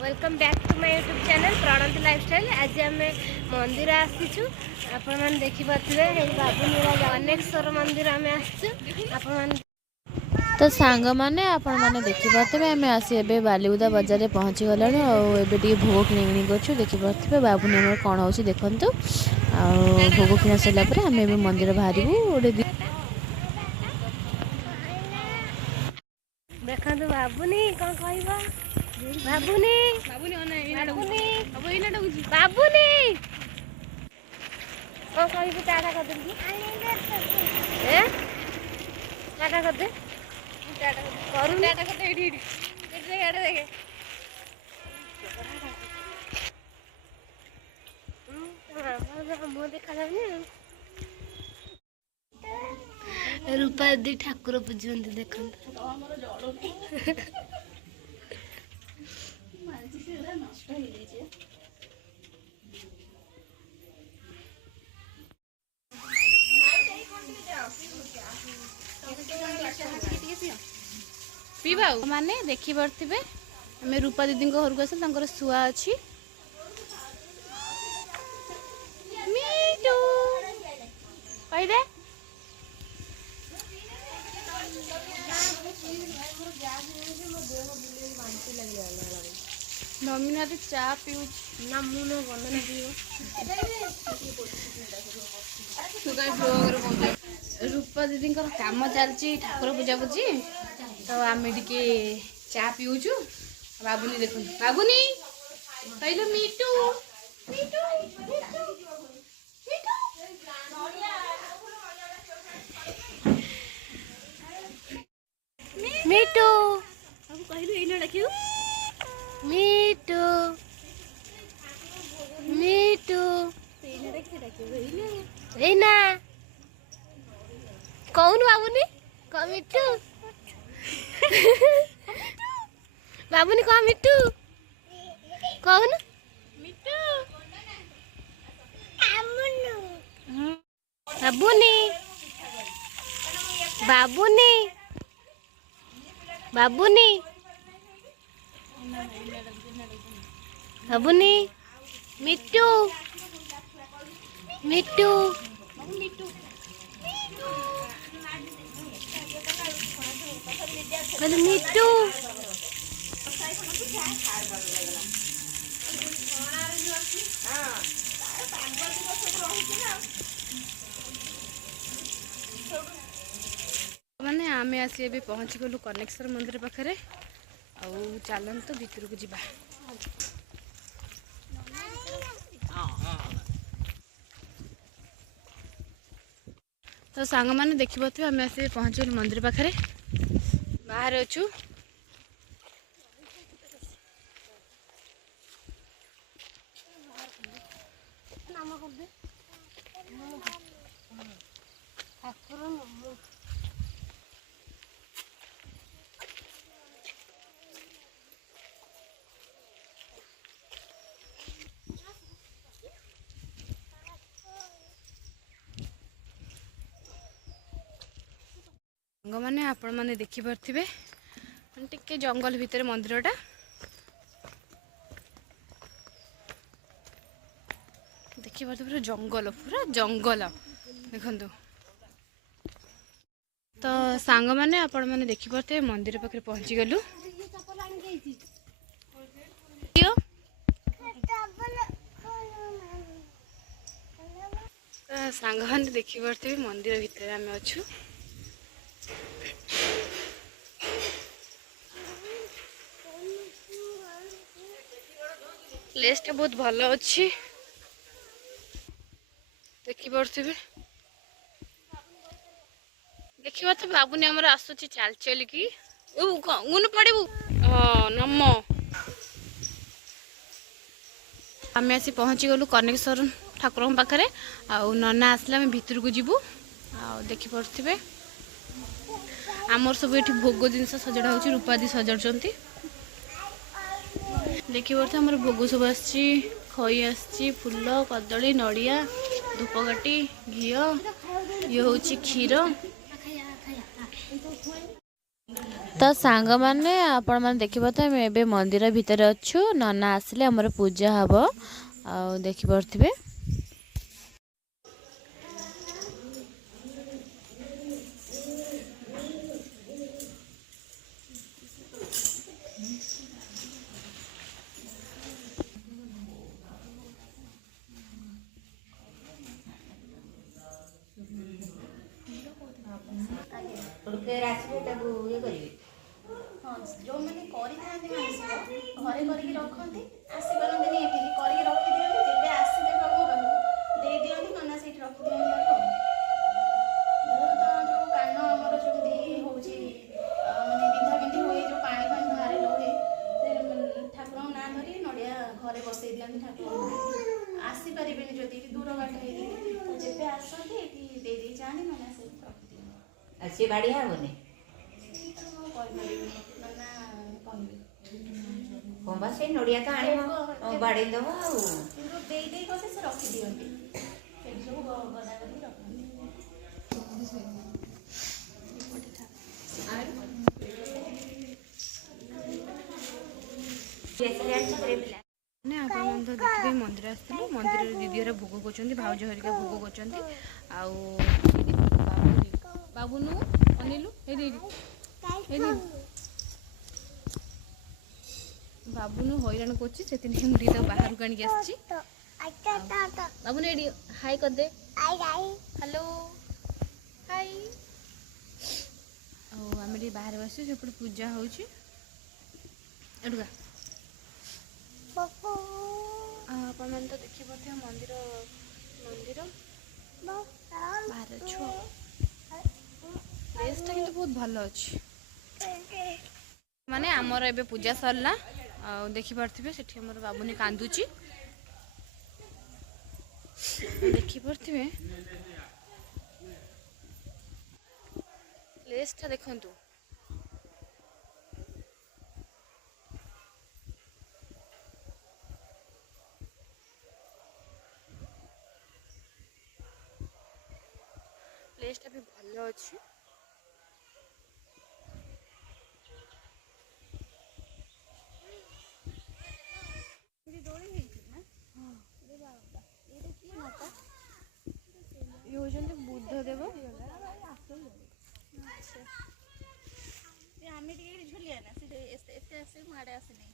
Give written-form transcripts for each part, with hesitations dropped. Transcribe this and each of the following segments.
Welcome back to my YouTube channel Pranati lifestyle. आज आम मंदिर आसीचु आपण मैंने देखिपे बाबुनीरा अनेश्वर मंदिर आम आसचु। तो सांग मैंने आपण मैंने देखिपे आम आसी ए बालीउदा बजार पहुँची गला टे भोग किणी कर देखिपे बाबुनी आम कौन हो देखु भोग किना सारापर आम ए मंदिर बाहर गोटे देखो बाबुनी कौन कह बाबुनी बाबुनी बाबुनी बाबुनी कौन कह टाटा कर दे टाटा कर दे करू टाटा कर दे देखे मुँह देखा जाऊनी रूपा दी ठाकुर पूजते देखते पीवा माने देखी पारे आम रूपा दीदी घर को आस शुआ अच्छी कहीदे नमिना चा पीऊ ना मुझे बंधना रूपा दीदी काम चलती ठाकुर पूजा पूजी तो आम टे चा पीऊचु। बाबुनी देख बाबुनी कहलु मीटू मीटू कहलु एना डाकियो मीटू मीटू एना कौन बाबुनी कह मिट्टू बाबुनी कह मिट्टू कौन बाबुनी बाबुनी बाबुनी बाबुनी मिट्टू मिट्टू मिट्टू मैंने आम आसी ए पहुँची गलु कनेक्श्वर मंदिर पाखे चलन तो भितर को जीवा। तो सांग मैंने देखिए आम आसी पहुँच गलु मंदिर पाखे बाहर अच्छु। मैंने आपण मैंने देखिपे टिके जंगल भितर मंदिरटा देखिए पूरा जंगल देखु। तो सांग मैंने आपण मैंने देखिपे मंदिर पाखे पहुँची गलु। सांग मैंने देखिपे मंदिर भितर आम अच्छु। प्लेस टा बहुत भल अच्छी देखिपे देखा तो बाबुनी आमर आसुची चाल चल कि गुन पड़ू हाँ नम आम आसी पहुँची गलु कनेक्श्वर ठाकुर पाखे आउ नना आसला आम भितर को जीवु देखिपे आमर सब ये भोग जिनस सजड़ा हो रूपादी सजाड़ देखिए आमर भोग सब आम ଖଇ ଆସିଛି, ଫୁଲ, କଦଳୀ, ନଡ଼ିଆ, ଧୂପକାଠି, ଘିଅ, ଇଏ ହେଉଛି କ୍ଷୀର। ତ ସାଙ୍ଗମାନେ ଆପଣମାନେ ଦେଖିପାରୁଥିବେ ଆମେ ଏବେ ମନ୍ଦିର ଭିତରେ ଅଛୁ। ନନା ଆସିଲେ ଆମର ପୂଜା ହେବ ଆଉ ଦେଖିପାରୁଥିବେ। ହଁ ଯେଉଁମାନେ କରିଥାନ୍ତି ମାନସିକ ଘରେ କରିକି ରଖନ୍ତି, ଆସିପାରନ୍ତିନି ଏଠିକି କରିକି ରଖିଦିଅନ୍ତି, ଯେବେ ଆସିବେ ପ୍ରଭୁ ପାଖକୁ ଦେଇଦିଅନ୍ତି, ନନା ସେଇଠି ରଖିଦିଅନ୍ତି ତାକୁ। ଧର ତ ଯେଉଁ କାନ ଆମର ଯେମିତି ହେଉଛି ମାନେ ବିନ୍ଧାବିନ୍ଧି ହୁଏ, ଯେଉଁ ପାଣି ଫାଣି ବାହାରେ ରହେ, ସେ ଠାକୁରଙ୍କ ନାଁ ଧରି ନଡ଼ିଆ ଘରେ ବସେଇ ଦିଅନ୍ତି ଠାକୁରଙ୍କ ନାଁ। ଆସିପାରିବେନି ଯଦି ଦୂର ବାଟ ହେଇକି, ତ ଯେବେ ଆସନ୍ତି ଏଠି ଦେଇଦେଇ ଯାଆନ୍ତି, ନନା ସେଇଠି ରଖିଦିଅନ୍ତି। ଆଉ ସିଏ ବାଡ଼ିଆ ହବନି? ହଁ ବା ସେଇ ନଡ଼ିଆ ତ ଆଣିବ ବାଡ଼େଇ ଦେବ ଆଉ। କିନ୍ତୁ ଦେଇ ବସେ ସେ ରଖିଦିଅନ୍ତି, ସେଇଠି ସବୁ ଗଦା କରିକି ରଖନ୍ତି। ଆପଣମାନେ ତ ଦେଖିବେ ମନ୍ଦିର ଆସିଥିଲୁ, ମନ୍ଦିରରେ ଦିଦି ଘରେ ଭୋଗ କରୁଛନ୍ତି, ଭାଉଜ ହରିକା ଭୋଗ କରୁଛନ୍ତି। ଆଉ ବାବୁନୁ ଅନିଲୁ ବାବୁନୁ ହଇରାଣ କରୁଛି, ସେଥିପାଇଁ ମୁଁ ଟିକେ ବାହାରକୁ ଆଣିକି ଆସିଛି। ବାବୁନୁ ଏଠି ହାଇ କରିଦେ, ହ୍ୟାଲୋ ହାଇ। ଆଉ ଆମେ ଟିକେ ବାହାରେ ବସିଛୁ, ସେପଟେ ପୂଜା ହେଉଛି। ଏଠୁକା ଆପଣମାନେ ତ ଦେଖିପାରୁଥିବେ ମନ୍ଦିର ବାହାରେ ଅଛୁ। ପ୍ଲେସ୍ଟା କିନ୍ତୁ ବହୁତ ଭଲ ଅଛି। ମାନେ ଆମର ଏବେ ପୂଜା ସରିଲା, ଆଉ ଦେଖିପାରୁଥିବେ ସେଠି ଆମର ବାବୁନି କାନ୍ଦୁଛି, ଦେଖିପାରୁଥିବେ ପ୍ଲେସ୍ଟା ଦେଖନ୍ତୁ। ପ୍ଲେସ୍ଟା ବି ଭଲ ଅଛି। ଇଏ ହେଉଛନ୍ତି ବୁଦ୍ଧଦେବ। ଆମେ ଟିକେ ଝୁଲିଆ ନା ଏତେ ଆସେ ମୁଁ ଆଡ଼େ ଆସିନି।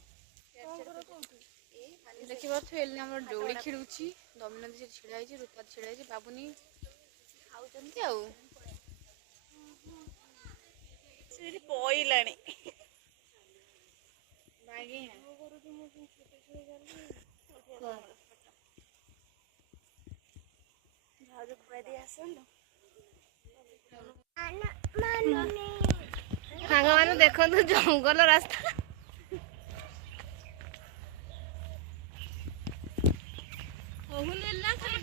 ଦେଖିପାରୁଥିବେ ଏଲିନା ଆମର ଦୋଳି ଖେଳୁଛି, ଦମିନନ୍ଦୀ ସେ ଛିଡ଼ା ହେଇଛି, ରୂପାଦୀ ଛିଡ଼ା ହେଇଛି, ବାବୁନି ଖାଉଛନ୍ତି ଆଉ। ସେଠି ପଇଲାଣି। ଭାଉଜ ଖୁଆଇ ଦେଇ ଆସନ୍ତୁ। ସାଙ୍ଗମାନେ ଦେଖନ୍ତୁ ଜଙ୍ଗଲ ରାସ୍ତା।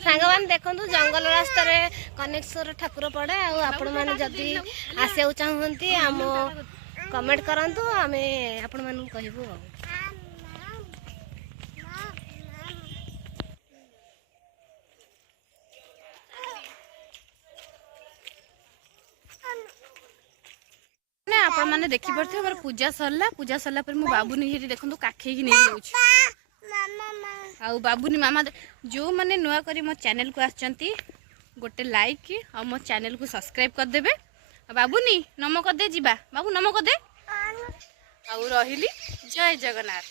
ସାଙ୍ଗମାନେ ଦେଖନ୍ତୁ ଜଙ୍ଗଲ ରାସ୍ତାରେ କନେକ୍ସର ଠାକୁର ପଡ଼େ। ଆଉ ଆପଣମାନେ ଯଦି ଆସିବାକୁ ଚାହୁଁଛନ୍ତି ଆମ କମେଣ୍ଟ କରନ୍ତୁ, ଆମେ ଆପଣମାନଙ୍କୁ କହିବୁ ଆଉ। ଆପଣମାନେ ଦେଖିପାରୁଥିବେ ଆମର ପୂଜା ସରିଲା ପରେ ମୁଁ ବାବୁନି ସେଠି ଦେଖନ୍ତୁ କାଖେଇକି ନେଇକି ଯାଉଛି। ଆଉ ବାବୁନି ମାମା ଯେଉଁମାନେ ନୂଆ କରି ମୋ ଚ୍ୟାନେଲକୁ ଆସିଛନ୍ତି ଗୋଟେ ଲାଇକ୍ ଆଉ ମୋ ଚ୍ୟାନେଲକୁ ସବସ୍କ୍ରାଇବ୍ କରିଦେବେ। ଆଉ ବାବୁନି ନମ କରିଦେ, ଯିବା ବାବୁ ନମ କରିଦେ। ଆଉ ରହିଲି, ଜୟ ଜଗନ୍ନାଥ।